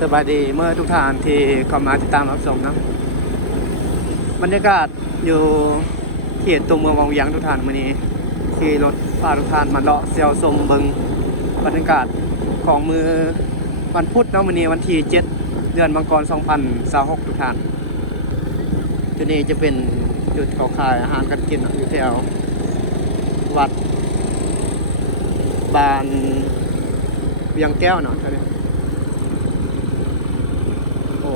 สบายดีเมื่อทุกท่านที่เข้ามาติดตามรับชมนะบรรยากาศอยู่เขตตัวเมืองวังเวียงทุกท่านวันนี้ที่รถพาทุกท่านมาเลาะเซลชมเบิงบรรยากาศของมือวันพุธนะวันนี้วันที่7เดือนมังกร2026ทุกท่านจุดนี้จะเป็นจุดเขาขายอาหารกันกินอยู่แถววัดบานเวียงแก้วเนาะท่านโอ้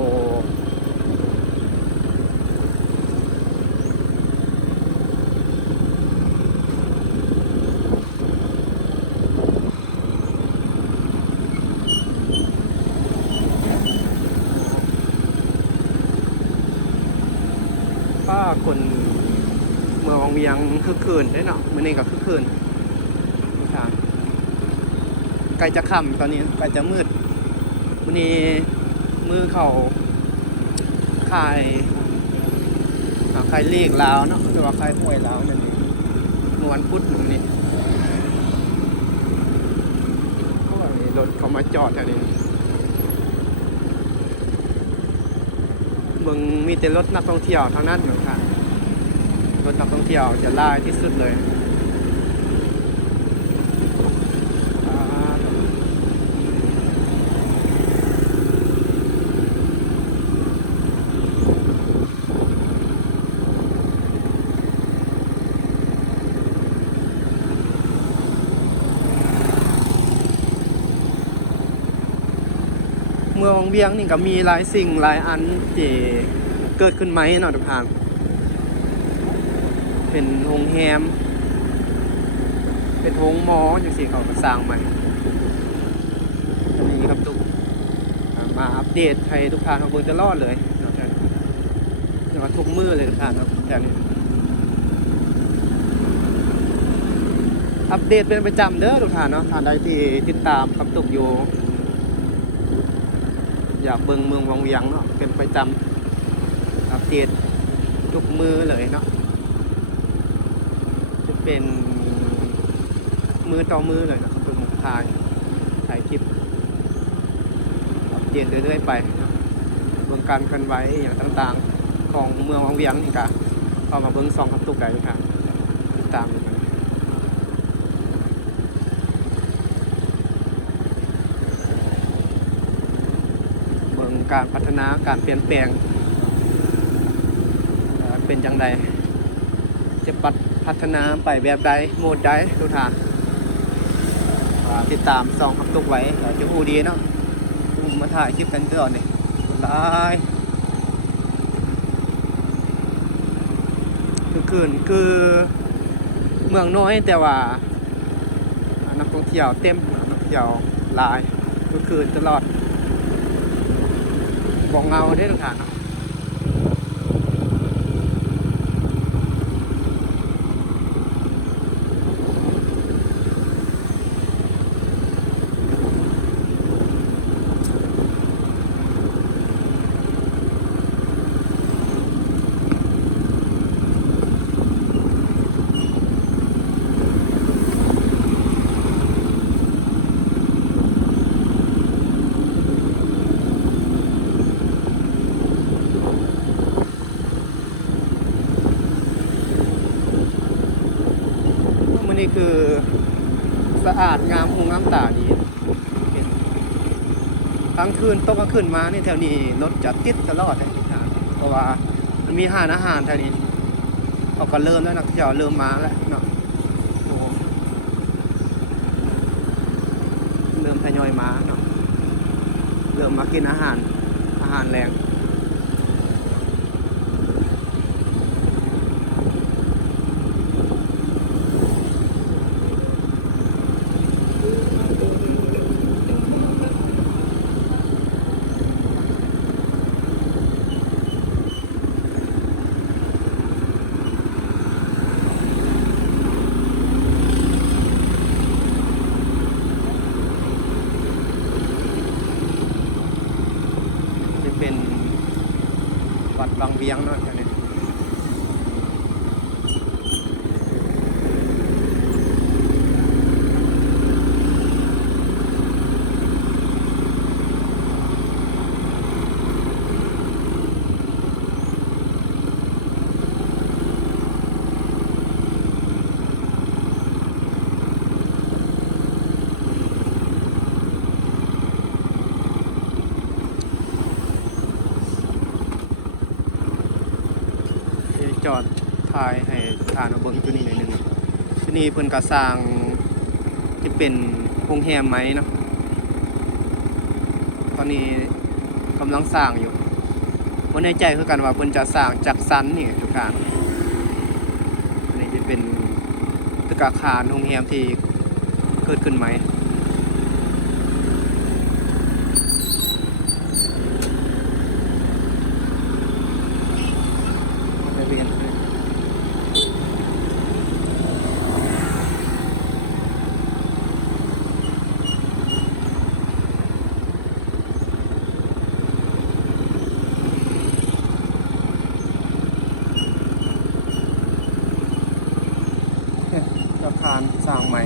ป้าคนเมืองวังเวียงคึกคืนได้เนาะมื้อนี้ก็คึกคืนครับใกล้จะค่ำตอนนี้ใกล้จะมืดมื้อนี้มือเขาขายลีกลาวเนาะหรือว่าขายหวยลาวนั่นเองเมื่อวันพุธมื้อนี้รถเขามาจอดแถวนี้เบิ่งมีแต่รถนักท่องเที่ยวทางนั้นอยู่ค่ะรถนักท่องเที่ยวจะล่าที่สุดเลยเมืองวังเวียงนี่ก็มีหลายสิ่งหลายอันที่เกิดขึ้นไหมเนาะทุกท่านเป็นโรงแรมเป็นโรงหมออย่างสิเขาก็สร้างใหม่อันนี้ครับทุกมาอัปเดตให้ทุกท่านเอาเบิ่งตลอดเลยเนาะแต่ว่าทุกมื้อเลยทุกท่านครับแต่นี้อัปเดตเป็นประจำเด้อทุกท่านเนาะท่านใดที่ติดตามครับตุกอยู่อยากเบิ่งเมืองวังเวียงเนาะเป็นประจำอัปเดตทุกมือเลยเนาะจะเป็นมือต่อมือเลยนะครับทุกถ่ายคลิปอัปเดตเรื่อยๆไปเบิ่งการเคลื่อนไหวอย่างต่างๆของเมืองวังเวียงนี่ก็เข้ามาเบิ่ง2ครับตุกได้เลยครับติดตามการพัฒนาการเปลี่ยนแปลงเป็นอย่างไรจะพัฒนาไปแบบใดโหมดใดทุกท่านติดตามส่องคำตุกไว้จะพูดดีเนาะมาถ่ายคลิปกันตลอดนี่ไลฟ์คือเมืองน้อยแต่ว่านักท่องเที่ยวเต็มนักท่องเที่ยวหลายคืนตลอดบอกเงาได้ทุกท่านนี่คือสะอาดงามหูงามตาดีกลางคืนตกกลางคืนมานี่แถวนี้รถจะติดตลอดเลยเพราะว่ามันมีอาหารแถวนี้เขาก็เริ่มแล้วนักท่องเที่ยวเริ่มมาแล้วเนาะเริ่มทยอยมาเนาะเริ่มมากินอาหารแรงเป็นวัดบางเวียงเนาะอันนี้ บ จอดถ่ายให้ทานเอาเบิ่งตัวนี้หน่อยหนึงตัวนี้เพิ่นก็สร้างจะเป็นโรงแรมไหมเนาะตอนนี้กำลังสร้างอยู่บ่แน่ใจคือกันว่าเพิ่นจะสร้างจากซันนี่ทุกท่านอันนี้จะเป็นตึกอาคารโรงแรมที่เกิดขึ้นใหม่เวียนอาคารสร้างใหม่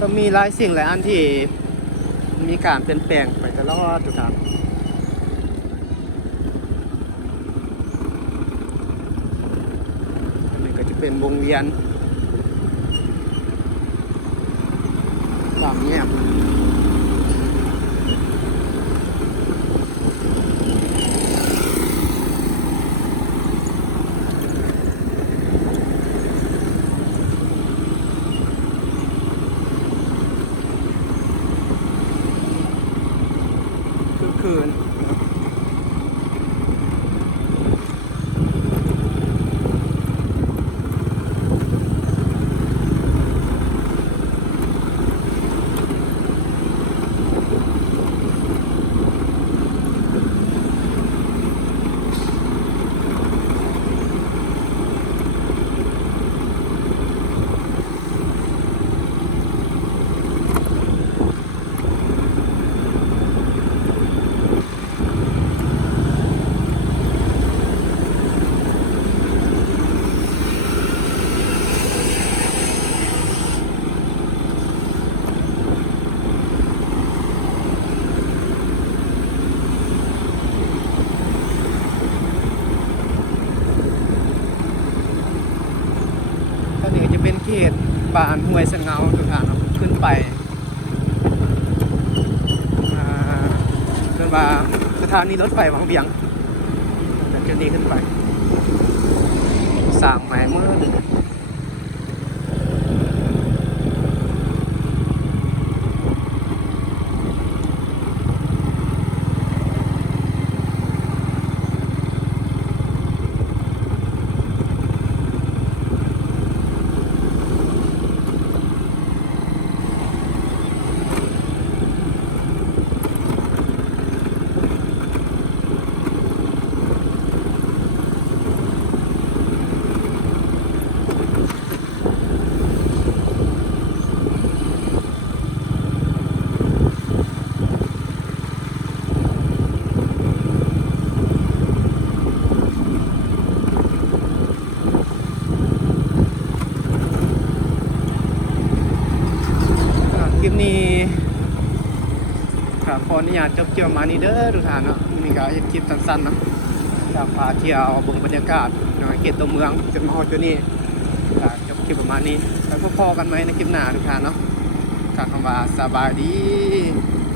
ก็มีหลายสิ่งหลายอันที่มีการเปลี่ยนแปลงไปตลอดทุกท่านอันนี้ก็จะเป็นวงเวียนสามแยกคืนเขตบ้านห้วยสะเงาทุกท่านเนาะขึ้นไปเดินมาสถานีรถไฟวังเวียงจะนี้ขึ้นไปสร้างใหม่เมื่อคลิปนี้ขออนุญาตจบเกี่ยวมานี่เด้อทุกท่านเนาะนี่ก็คลิปสั้นๆเนาะอยากพาเที่ยวเบิ่งบรรยากาศในเขตตัวเมืองจนมาฮอดจุดนี้จบคลิปประมาณนี้แล้วก็พอกันไหมในคลิปหน้าทุกท่านเนาะกล่าวคำว่าสบายดี